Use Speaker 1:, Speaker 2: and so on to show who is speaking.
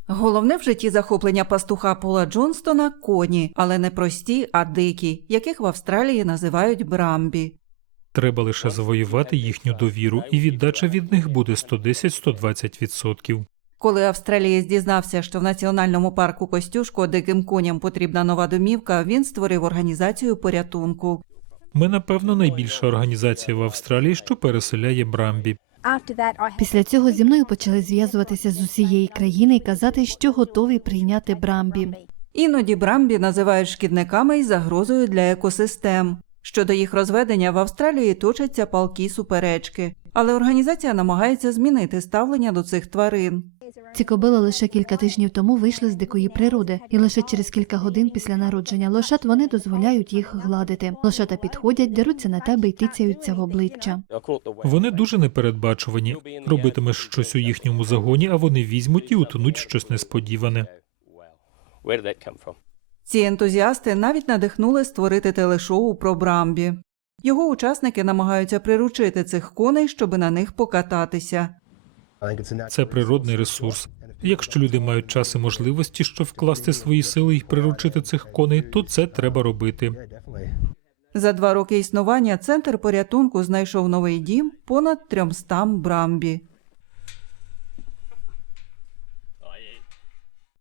Speaker 1: Головне в житті захоплення пастуха Пола Джонстона – коні, але не прості, а дикі, яких в Австралії називають брамбі.
Speaker 2: Треба лише завоювати їхню довіру, і віддача від них буде 110–120%.
Speaker 1: Коли австралієць дізнався, що в національному парку Костюшко диким коням потрібна нова домівка, він створив організацію порятунку.
Speaker 2: Ми, напевно, найбільша організація в Австралії, що переселяє брамбі.
Speaker 3: Після цього зі мною почали зв'язуватися з усієї країни і казати, що готові прийняти брамбі.
Speaker 1: Іноді брамбі називають шкідниками і загрозою для екосистем. Щодо їх розведення в Австралії точаться палкі суперечки. Але організація намагається змінити ставлення до цих тварин.
Speaker 3: Ці кобили лише кілька тижнів тому вийшли з дикої природи, і лише через кілька годин після народження лошат вони дозволяють їх гладити. Лошата підходять, деруться на тебе і тицяються в обличчя.
Speaker 2: Вони дуже непередбачувані. Робитимеш щось у їхньому загоні, а вони візьмуть і утонуть щось несподіване.
Speaker 1: Ці ентузіасти навіть надихнули створити телешоу про брамбі. Його учасники намагаються приручити цих коней, щоби на них покататися.
Speaker 2: Це природний ресурс. Якщо люди мають час і можливості, щоб вкласти свої сили і приручити цих коней, то це треба робити.
Speaker 1: За 2 роки існування Центр порятунку знайшов новий дім понад 300 брамбі.